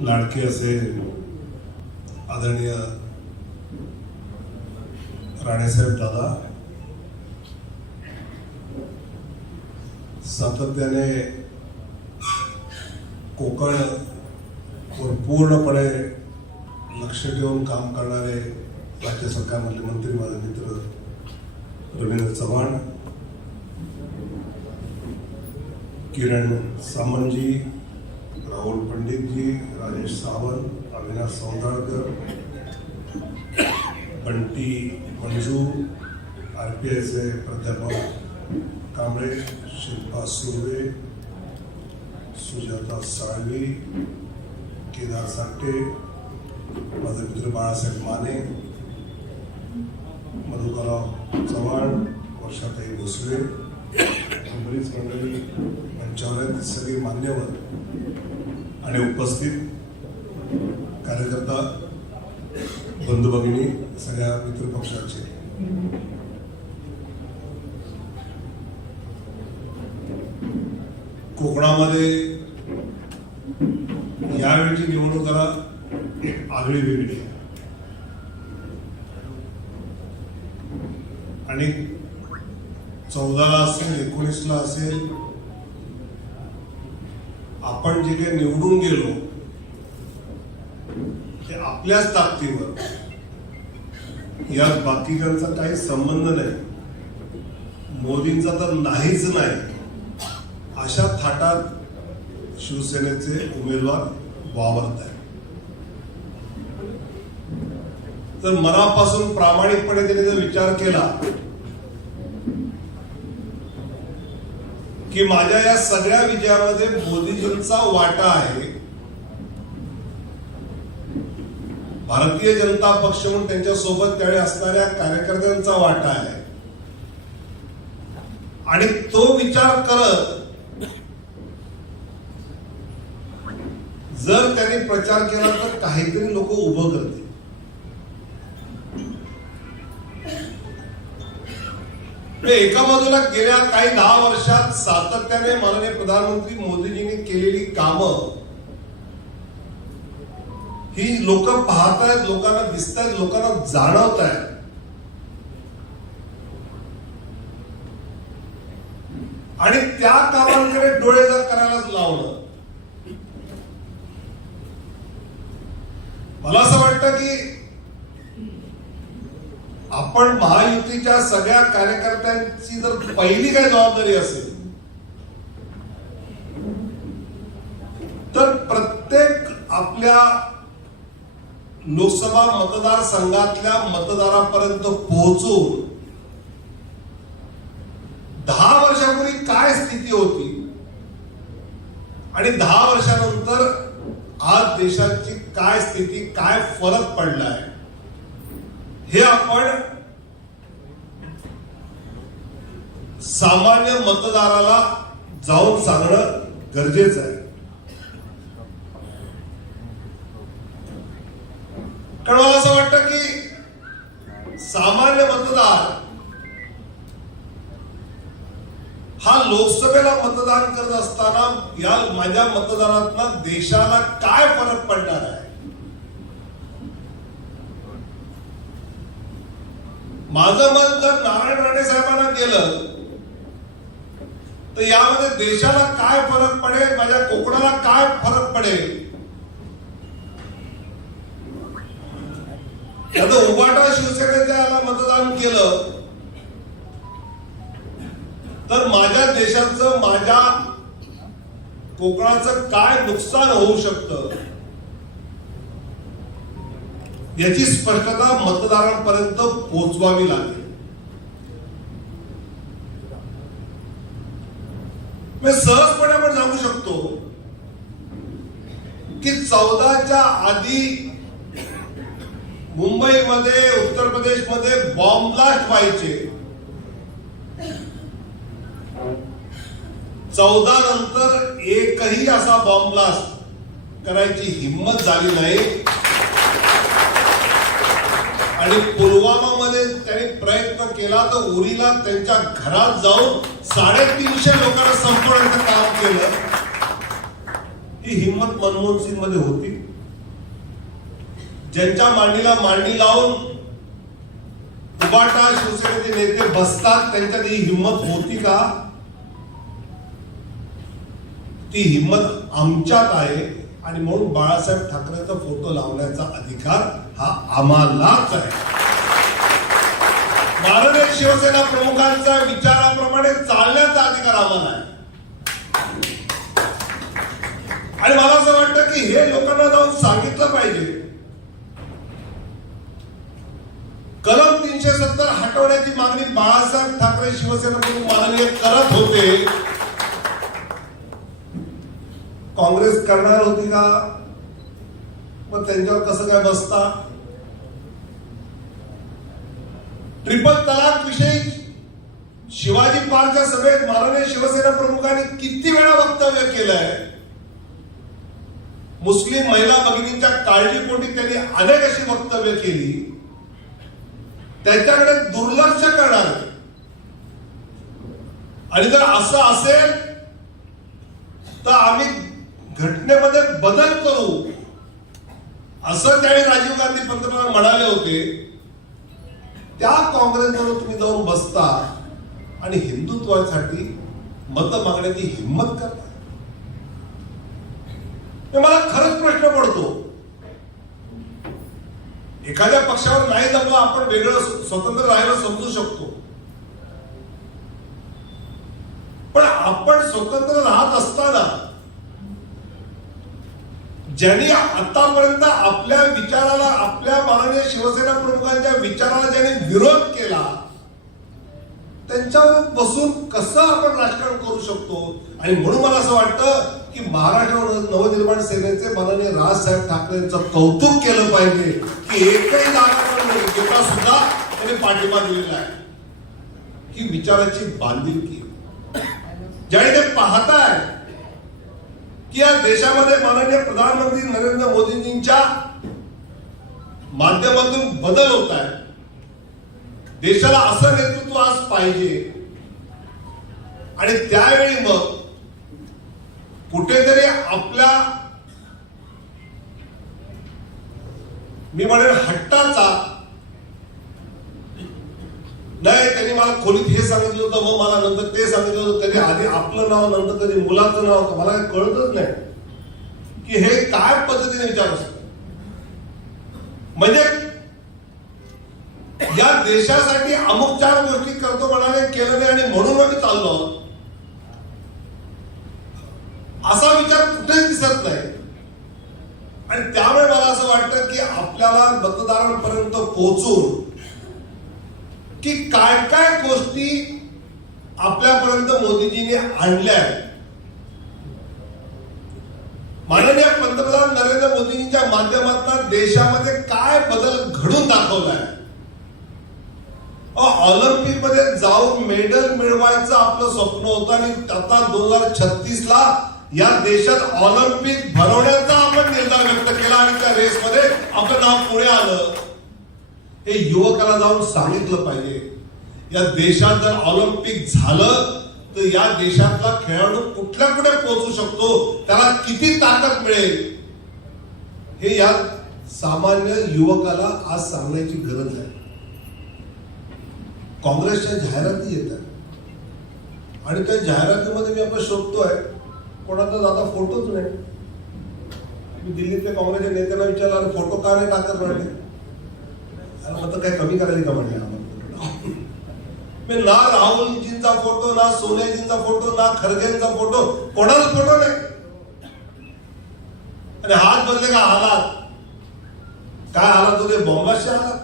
लाडके असे आदरणीय राणेसाहेब दादा सातत्याने कोकण वर पूर्णपणे लक्ष ठेवून काम करणारे राज्य सरकारमधले मंत्री माझे मित्र रवींद्र चव्हाण किरण सामंतजी राहुल पंडितजी राजेश सावंत अविनाश सौंदाळकर बंटी मंजू आर पी आयचे प्राध्यापक कांबळे शिल्पा सुर्वे सुजाता साळवी केदार साठे माझे मित्र बाळासाहेब माने मधुकरराव चव्हाण वर्षाताई भोसले बरीच मंडळी मंचावर सगळे मान्यवर आणि उपस्थित कार्यकर्ता बंधू भगिनी सगळ्या मित्रपक्षाचे कोकणामध्ये यावेळची निवडणूक करा एक आगळी वेगळी आणि चौदाला असेल एकोणीसला असेल आपण जे काही निवडून गेलो ते आपल्याच ताकदीवर. यात बाकीच्यांचा काही संबंध नाही. मोदींचा तर नाहीच नाही. अशा थाटात शिवसेनेचे उमेदवार वावरत आहेत. तर मनापासून प्रामाणिकपणे त्याने जर विचार केला की माझ्या या सगळ्या विजयामध्ये मोदीजींचा वाटा आहे. भारतीय जनता पक्ष म्हणून त्यांच्यासोबत त्यावेळी असणाऱ्या कार्यकर्त्यांचा वाटा आहे. आणि तो विचार करत जर त्यांनी प्रचार केला तर काहीतरी लोक उभं करतील. एका बाजूला गेल्या काही दहा वर्षात सातत्याने माननीय प्रधानमंत्री मोदीजींनी केलेली कामं ही लोक पाहतायत लोकांना दिसत आहेत लोकांना जाणवत आहेत आणि त्या कामांकडे डोळे जर करायलाच लावणं मला असं वाटतं की आपण महायुतीच्या सगळ्या कार्यकर्त्यांची जर पहिली काय जबाबदारी असेल तर प्रत्येक आपल्या लोकसभा मतदारसंघातल्या मतदारापर्यंत पोहोचून दहा वर्षापूर्वी काय स्थिती होती? आणि दहा वर्षानंतर आज देशाची काय स्थिती काय फरक पडलाय? हे आपण सामान्य मतदाराला जाऊन सांगणं गरजेचं आहे. कारण मला असं वाटतं की सामान्य मतदार हा लोकसभेला मतदान करत असताना या माझ्या मतदानातनं देशाला काय फरक पडणार आहे? माझं मत जर नारायण राणे साहेबांना गेलं तर यामध्ये देशाला काय फरक पडेल माझ्या कोकणाला काय फरक पडेल? आता उबाटा शिवसेनेच्या मतदान केलं. तर माझ्या देशाचं माझ्या कोकणाचं काय नुकसान होऊ शकतं? याची स्पष्टता मतदारांपर्यंत पोहोचवावी लागेल. मी सहजपणे आपण सांगू शकतो की चौदाच्या आधी मुंबईमध्ये उत्तर प्रदेशमध्ये बॉम्ब ब्लास्ट व्हायचे. चौदा नंतर एकही असा बॉम्ब ब्लास्ट करायची हिंमत झाली नाही. आणि पुलवामामध्ये त्यांनी प्रयत्न केला तर उरीला त्यांच्या घरात जाऊन साडेतीनशे लोकांना संपवण्याचं काम केलं. ही हिंमत मनमोहन सिंगमध्ये होती. ज्यांच्या मांडीला मांडी लावून उबाटा शिवसेनेचे नेते बसतात त्यांच्यात ही हिंमत होती का? ती हिंमत आमच्यात आहे आणि म्हणून बाळासाहेब ठाकरेचा फोटो लावण्याचा अधिकार हा आम्हालाच आहे. माननीय शिवसेना प्रमुखांच्या विचाराप्रमाणे चालण्याचा अधिकार आम्हाला आहे. आणि मला असं वाटतं की हे लोकांना जाऊन सांगितलं पाहिजे. कलम तीनशे सत्तर हटवण्याची मागणी बाळासाहेब ठाकरे शिवसेना प्रमुख माननीय करत होते. काँग्रेस करणार होती का? मग त्यांच्यावर कसं काय बसता? ट्रिपल तलाक विषयी शिवाजी पार्कच्या सभेत माननीय शिवसेना प्रमुखांनी किती वेळा वक्तव्य केलंय? मुस्लिम महिला भगिनींच्या काळजीपोटी त्यांनी अनेक अशी वक्तव्य केली. त्याच्याकडे दुर्लक्ष करणार. आणि जर असं असेल तर आम्ही घटनेमध्ये बदल करू. असं त्याने राजीव गांधी पंतप्रधान म्हणाले होते त्या काँग्रेसबरोबर तुम्ही जाऊन बसता आणि हिंदुत्वासाठी मत मागण्याची हिंमत करता. मला खरंच प्रश्न पडतो. एखाद्या पक्षावर नाही जमलं आपण वेगळं स्वतंत्र राहायला समजू शकतो. पण आपण स्वतंत्र राहत असताना ज्यांनी आतापर्यंत आपल्या विचाराला आपल्या माननीय शिवसेना प्रमुखांच्या विचाराला ज्यांनी विरोध केला त्यांच्यावर बसून कसं आपण राजकारण करू शकतो? आणि म्हणून मला असं वाटतं की महाराष्ट्र नवनिर्माण सेनेचे माननीय राजसाहेब ठाकरेंचं कौतुक केलं पाहिजे की एकही जागा सुद्धा त्यांनी पाठिंबा दिलेला आहे. ही विचाराची बांधिलकी ज्याने ते पाहताय की या देशामध्ये माननीय प्रधान माध्यमातून बदल होत आहे देशाला असं नेतृत्व आज पाहिजे. आणि त्यावेळी मग कुठेतरी आपल्या मी म्हणेन हट्टाचा नाही त्यांनी मला खोलीत हे सांगितलं होतं मग मला नंतर ते सांगितलं होतं त्यांनी आधी आपलं नाव नंतर कधी मुलाचं नाव होतं मला काही कळतच नाही. की हे काय पद्धतीने विचार असतो? म्हणजे देशासाठी अमुक चार गोष्टी करतो म्हणाले केलं नाही आणि म्हणून आम्ही चाललो. असा विचार कुठेच दिसत नाही. आणि त्यामुळे मला असं वाटतं की आपल्याला मतदारांपर्यंत पोहोचून की काय काय गोष्टी आपल्यापर्यंत मोदीजींनी आणल्या आहेत. माननीय पंतप्रधान नरेंद्र मोदींच्या माध्यमातून देशामध्ये काय बदल घडून दाखवलाय ऑलिम्पिकमध्ये जाऊन मेडल मिळवायचं आपलं स्वप्न होतं आणि आता दोन हजार छत्तीस ला या देशात ऑलिम्पिक भरवण्याचा आपण निर्धार व्यक्त केला आणि त्या रेसमध्ये आपलं नाव पुढे आलं. हे युवकाला जाऊन सांगितलं पाहिजे. या देशात जर ऑलिम्पिक झालं तर या देशातला खेळाडू कुठल्या कुठे पोहोचू शकतो? त्याला किती ताकद मिळेल? हे या सामान्य युवकाला आज सांगण्याची गरज आहे. काँग्रेसच्या जाहिराती येतात. आणि त्या जाहिरातीमध्ये मी आपण शोधतोय कोणाचा दादा फोटोच नाही. मी दिल्लीतल्या काँग्रेसच्या नेत्याला विचारला "अरे फोटो का नाही टाकत? म्हणले अरे मग काय कमी करायची का? म्हणले मी ना राहुलजींचा फोटो ना सोनियाजींचा फोटो ना खरगेंचा फोटो कोणाचा फोटो नाही. आणि हात बदले का हालात? काय हालत? होते बॉम्बाशी हालात.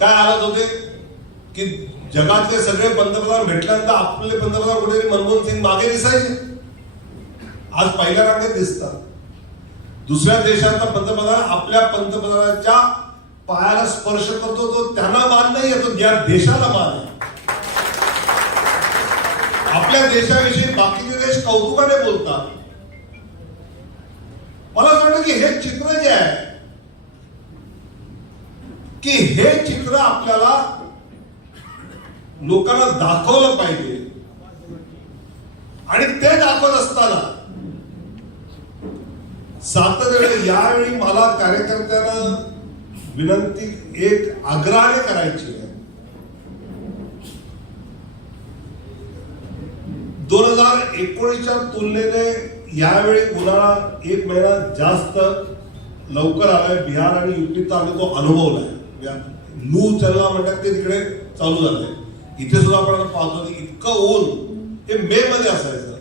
काय हालत होते की जगातले सगळे पंतप्रधान भेटल्यानंतर आपले पंतप्रधान कुठेतरी मनमोहन सिंग मागे दिसायचे. आज पहिल्या रांगेत दिसतात. दुसऱ्या देशाचा पंतप्रधान आपल्या पंतप्रधानाच्या पायाला स्पर्श करतो तो त्यांना मान नाही येतो या देशाला मान आहे. आपल्या देशाविषयी बाकीचे देश कौतुकाने बोलतात. मला असं वाटतं की हे चित्र जे आहे की हे चित्र आपल्याला लोकांना दाखवलं पाहिजे. आणि ते दाखवत असताना सातत्याने यावेळी मला कार्यकर्त्यांना विनंती एक आग्रहाने करायची आहे. दोन हजार एकोणीसच्या तुलनेने यावेळी उन्हाळा एक महिना जास्त लवकर आलाय. बिहार आणि युपीचा आम्ही तो अनुभवलाय. लू चलना म्हणतात ते तिकडे चालू झालंय इथे सुद्धा आपण पाहतो की इतकं ऊन हे मे मध्ये असायचं.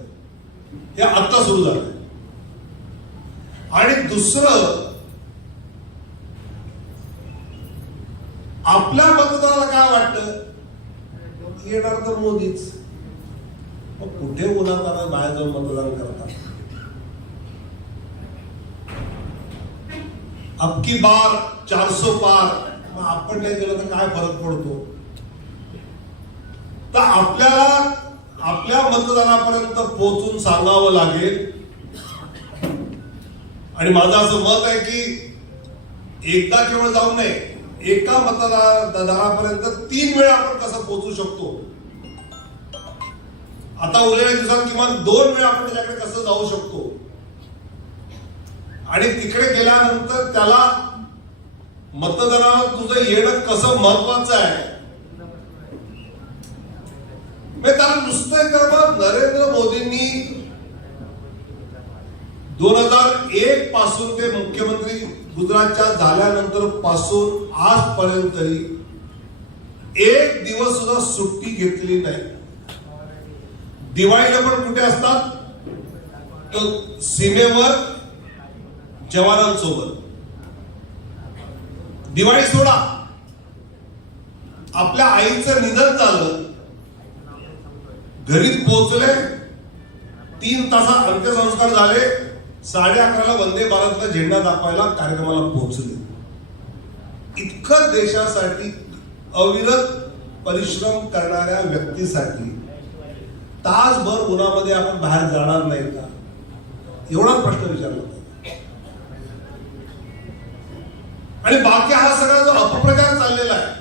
हे आता सुरू झालंय. आणि दुसरं आपल्या मतदाराला काय वाटत? येणार तर मोदीच. मग कुठे उन्हात बाहेर जाऊन मतदान करतात? अबकी बार चारसो पार मग आपण नाही दिलं तर काय फरक पडतो? तर आपल्याला आपल्या मतदानापर्यंत पोहोचून सांगावं लागेल. आणि माझं असं मत आहे की एकदा केवळ जाऊ नये. एका मतदारापर्यंत तीन वेळा आपण कसं पोहोचू शकतो? आता उरलेल्या दिवसात किमान दोन वेळा आपण त्याच्याकडे कसं जाऊ शकतो? आणि तिकडे गेल्यानंतर त्याला मतदानाला तुझं येणं कसं महत्वाचं आहे? मी त्याला नुसतं एक नरेंद्र मोदींनी दोन हजार एक पासून ते मुख्यमंत्री गुजरातच्या झाल्यानंतरपासून आजपर्यंत एक दिवस सुद्धा सुट्टी घेतली नाही. दिवाळीला पण कुठे असतात? तर सीमेवर जवानांसोबत. दिवाळी सोडा. आपल्या आईचं निधन झालं. घरी पोहोचले. तीन तासात अंत्यसंस्कार झाले. साडे अकराला वंदे भारतला झेंडा दाखवायला कार्यक्रमाला पोहोचले. इतकं देशासाठी अविरत परिश्रम करणाऱ्या व्यक्तीसाठी तासभर उन्हामध्ये आपण बाहेर जाणार नाही का? एवढा प्रश्न विचारला. आणि बाकी हा सगळा जो अपप्रचार चाललेला आहे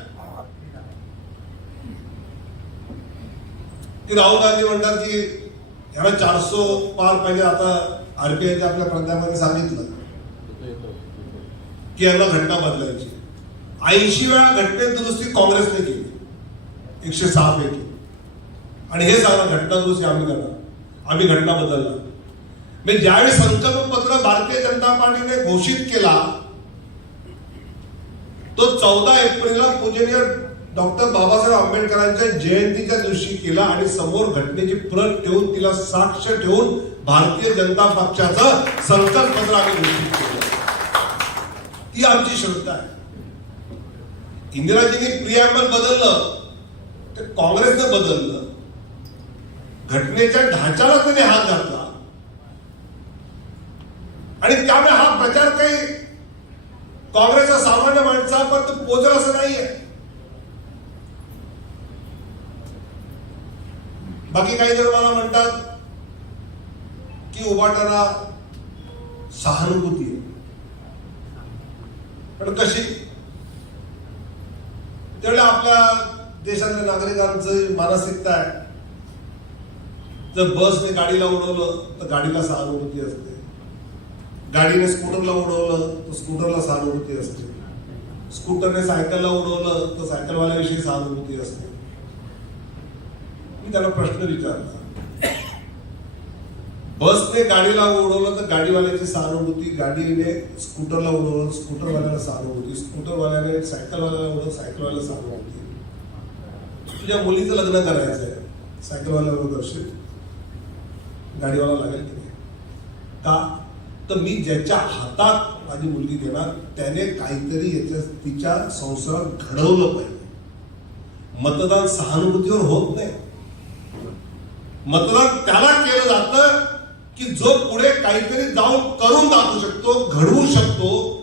की राहुल गांधी म्हणतात की याला चारसो पार पाहिजे आता आरपीआयच्या आपल्या प्राध्यापकांनी सांगितलं की यांना घटना बदलायची. ऐंशी वेळा घटनेत दुरुस्ती काँग्रेसने केली. एकशे सहा पैकी. आणि हे सांगा घटना दुरुस्ती आम्ही करणार. आम्ही घटना बदलणार. म्हणजे ज्यावेळी संकल्प पत्र भारतीय जनता पार्टीने घोषित केला तो चौदा एप्रिलला पूजनीय डॉक्टर बाबासाहेब आंबेडकरांच्या जयंतीच्या दिवशी केला आणि समोर घटनेची प्रत ठेवून तिला साक्ष ठेवून भारतीय जनता पक्षाचं संकल्प पत्र आम्ही घोषित केलं. आमची श्रद्धा आहे. इंदिराजींनी प्रियामल बदललं ते काँग्रेसनं बदललं. घटनेच्या ढाच्याला त्यांनी हात घातला. आणि त्यामुळे हा प्रचार काही काँग्रेसचा सामान्य माणसापर्यंत पोहोचला असं नाहीये. बाकी काही जण मला म्हणतात की उभाटाला सहानुभूती आहे पण कशी? त्यावेळी आपल्या देशातल्या नागरिकांचं मानसिकता आहे. जर बसने गाडीला उडवलं तर गाडीला सहानुभूती असते गाडीने स्कूटरला उडवलं तर स्कूटरला सहानुभूती असते. स्कूटरने सायकलला उडवलं तर सायकलवाल्याविषयी सहानुभूती असते. मी त्याला प्रश्न विचारला. बसने गाडीला उडवलं तर गाडीवाल्याची सहानुभूती गाडीने स्कूटरला उडवलं स्कूटरवाल्याला सहानुभूती स्कूटरवाल्याने सायकलवाल्याला उडवलं सायकलवाल्याला सहानुभूती तुझ्या मुलीचं लग्न करायचं आहे. सायकलवाल्यावर दर्शित गाडीवाला लागेल की नाही? का तर मी ज्याच्या हातात माझी मुलगी देणार त्याने काहीतरी याच्या तिच्या संसारात घडवलं पाहिजे. मतदान सहानुभूतीवर होत नाही. मतदान त्याला केलं जातं की जो पुढे काहीतरी जाऊन करून दाखवू शकतो घडवू शकतो.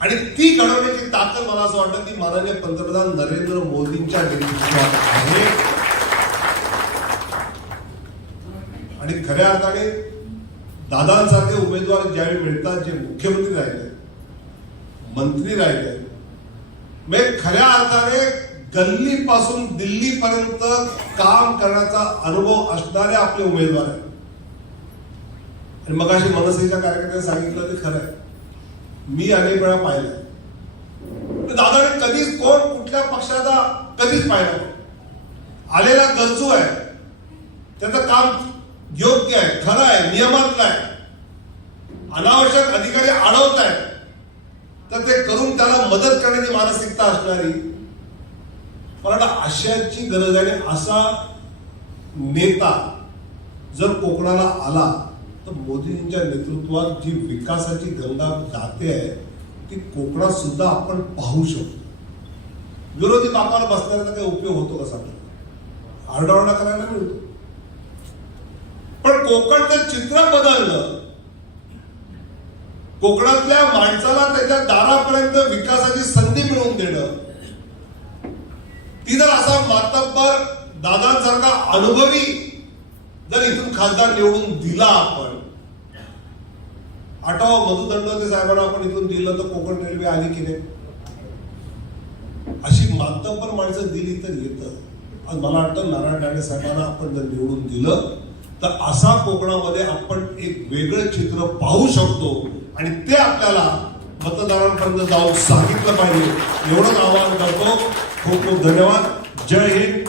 आणि ती घडवण्याची ताकद मला असं वाटतं की माननीय पंतप्रधान नरेंद्र मोदींच्या नेतृत्वात आहे. आणि खऱ्या अर्थाने दादांसारखे उमेदवार ज्यावेळी मिळतात जे मुख्यमंत्री राहिले मंत्री राहिले म्हणजे खऱ्या अर्थाने गल्लीपासून दिल्लीपर्यंत काम करण्याचा अनुभव असणारे आपले उमेदवार आहेत. आणि मग अशी मनसेच्या कार्यकर्त्यांनी सांगितलं ते खरं आहे. मी अनेक वेळा पाहिलं दादाने कधीच कोण कुठल्या पक्षाचा कधीच पाहिला आलेला गरजू आहे. त्याचं काम योग्य आहे खरं आहे नियमातलं आहे. अनावश्यक अधिकारी अडवत आहेत तर ते करून त्याला मदत करण्याची मानसिकता असणारी. मला वाटतं अशाची गरज आहे आणि असा नेता जर कोकणाला आला तर मोदीजींच्या नेतृत्वात जी विकासाची गंगा जाते आहे ती कोकणात सुद्धा आपण पाहू शकतो. विरोधी बापाला बसण्याचा काही उपयोग होतो कसा आरडाओरडा करायला मिळतो. पण कोकणचं चित्र बदललं. कोकणातल्या माणसाला त्याच्या दारापर्यंत विकासाची संधी मिळवून देणं. ती जर असा मातब्बर दादांसारखा अनुभवी जर इथून खासदार निवडून दिला आपण आठवा मधुदंडवते साहेबांना आपण इथून दिलं तर कोकण रेल्वे आली की नाही? अशी मातब्बर माणसं दिली तर येतं. आज मला वाटतं नारायण राणे साहेबांना आपण जर निवडून दिलं तर असा कोकणामध्ये आपण एक वेगळं चित्र पाहू शकतो आणि ते आपल्याला मतदारांपर्यंत जाऊन सांगितलं पाहिजे. एवढंच आवाहन करतो. खूप खूप धन्यवाद. जय हिंद.